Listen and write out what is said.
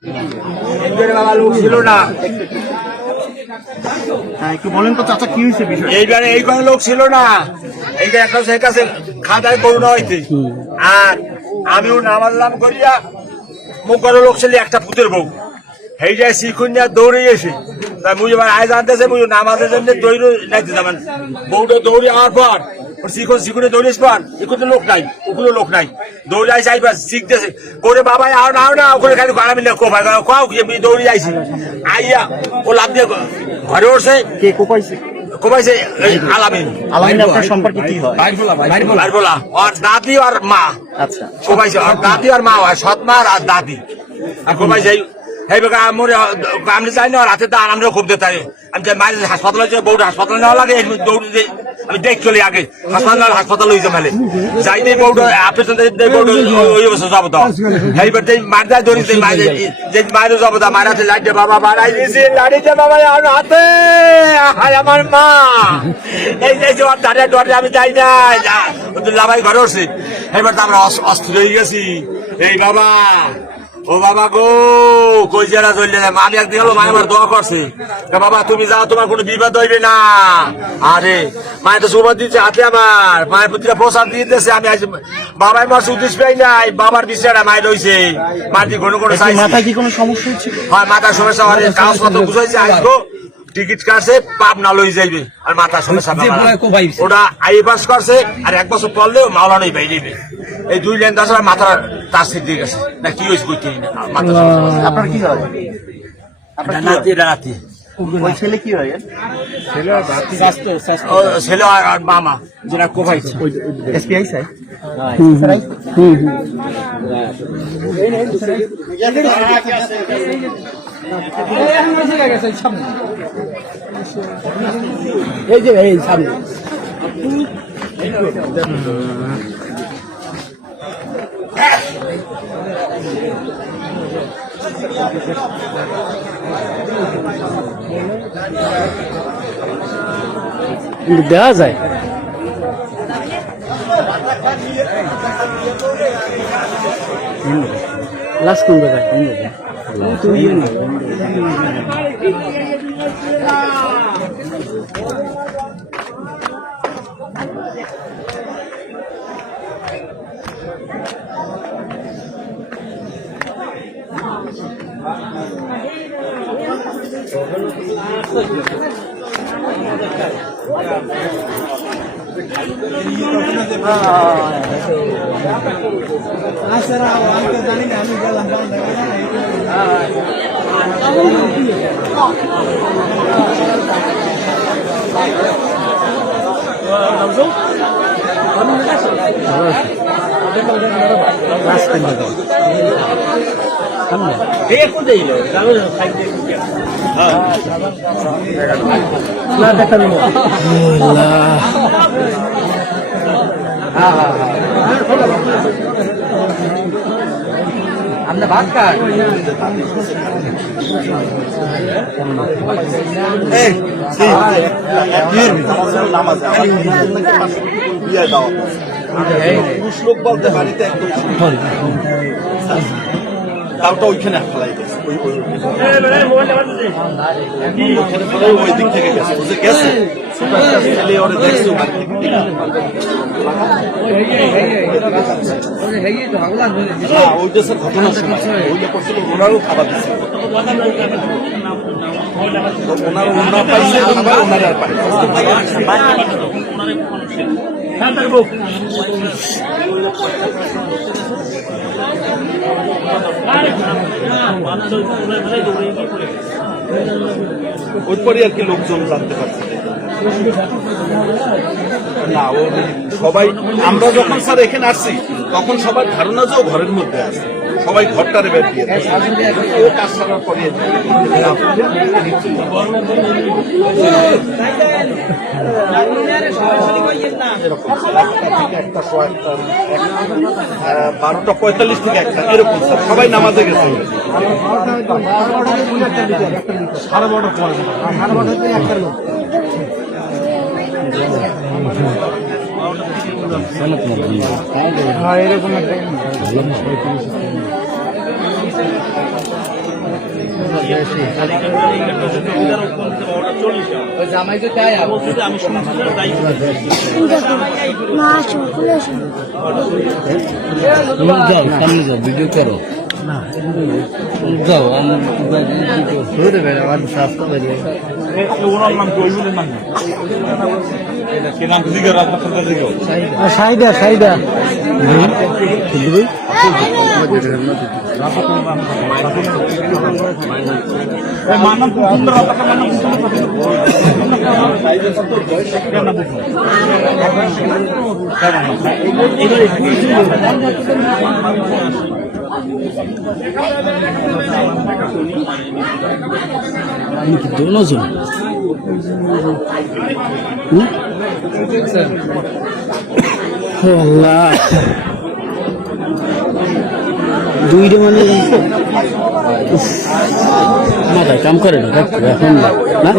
বাবা লোক ছিল না। হ্যাঁ, একটু বলেন তো চাচা কি হয়েছে বিষয়? এইবারে এই ঘরে লোক ছিল না, এইখানে একটা সে কাছে খাতায় করুণা হইতে, আর আমিও নামাজলাম করিয়া মুখ করে লোক ছিল একটা পুতের বউ, এই যায় শিখুন দৌড়ে এসে তাই মুই এবার আয় জানতেছে মুই নামাজের জন্য দৌড়ে নাইতে যাবেন, বউটা দৌড়ে আওয়ার পর শিখুনে দৌড়িস পর এখানে লোক নাই, ওখানে লোক নাই, দৌড়ে আইসে আইবার শিখতেছে করে বাবা আও না ওখানে খালি আমি কোপাই কাউ দৌড়ে যাইছি আইয়া ও লাভ দিয়ে ঘরে উঠছে। কে কোপাইছে? কোপাইছে আলামিন। আলামিন আপনার সম্পর্কে কি হয়? বলা আর দাদি আর মা। আচ্ছা, কোপাইছে আর দাদি আর মা হয়, সৎ মা আর দাদি। আর কোপাইছে এই বেকা আমি চাই না রাতে দান আমরাও খুব দিতে আমি চাই মায়ের হাসপাতালে যে বউটা হাসপাতালে নেওয়া লাগে দৌড়ে আমি দেখ চলি আগে হাসপাতালে হয়েছে মেলে যাইতে বউটা অপারেশন বউটা ওই অবস্থা যাবো তো এইবার মার যায় ধরি যে মায়ের যাবো তা মায়ের হাতে লাইটে বাবা বাড়াই দিয়েছি লাড়িতে বাবা আর হাতে আমার মা এই যে দাঁড়িয়ে ডরে আমি যাই না লাভাই ঘরে উঠছি। এইবার তো আমরা অস্থির হয়ে গেছি। এই বাবা ও বাবা গো কই যারা চললে আমি একদিন হলো মায়ের আমার দোয়া করছে বাবা তুমি যাও তোমার কোনো বিপদ হইবে না। আরে মায়ের তো সুবাদ দিচ্ছে হাতে আমার মায়ের পুত্রীরা প্রসাদ দিয়ে দিতেছে আমি আজ বাবার মার সুদিস পাই নাই বাবার বিষয়টা মায়ের রয়েছে মায়ের দিয়ে কোনো মাথায় কি কোনো সমস্যা হচ্ছে? হয় মাথার সমস্যা হয় কাগজপত্র বুঝাইছে আসবো টিকিট কাটছে পাপ না লই যাইবে আর মাথার সমস্যা ওটা আই পাস করছে আর এক বছর পড়লেও মাওলা নেই পাই যাইবে এই 2 লাইন 10 মাথার তার সিট দিয়ে গেছে না কি হয়েছে কইতে মাথা আপনার কি হয়? রাতি ওই ছেলে কি হয়? ছেলে আর মামা যেটা কোভাইছে এসপিআই স্যার। এই যে এই সামনে দেওয়া যায় লাস্ট কোন জায়গায় তুই জানি না আমি গেলাম আমরা ভাত খাই লোক বলতে বাড়িতে একদম তাওটা ওইখানে ফেলাই গেছে ওই দিক থেকে গেছে গেছে ছেলে ওরে দেখছে ওই দেশের ঘটনা ওই করছিল ওনারও খাবার দিচ্ছে ওনারা ওনার পাইছে ওনারা আর পাই ওই পরে আর কি লোকজন জানতে পারছে না ও সবাই আমরা যখন স্যার এখানে আসছি তখন সবার ধারণা যে ও ঘরের মধ্যে আছে সবাই ঘরটারে বের দিয়ে ও কাজ সারার পরে এরকম 12:45 থেকে 1টা এরকম স্যার সবাই নামাজে গেছে 12:30 পরে এরকম জামাই তো তাই যাও সামনে যাও ভিডিও করো যাও আমার স্বাস্থ্য বাড়িয়ে সাইডা সাইডা दोनों सुन अल्लाह দুইটা মানে মাথায় কাম করে না এখন না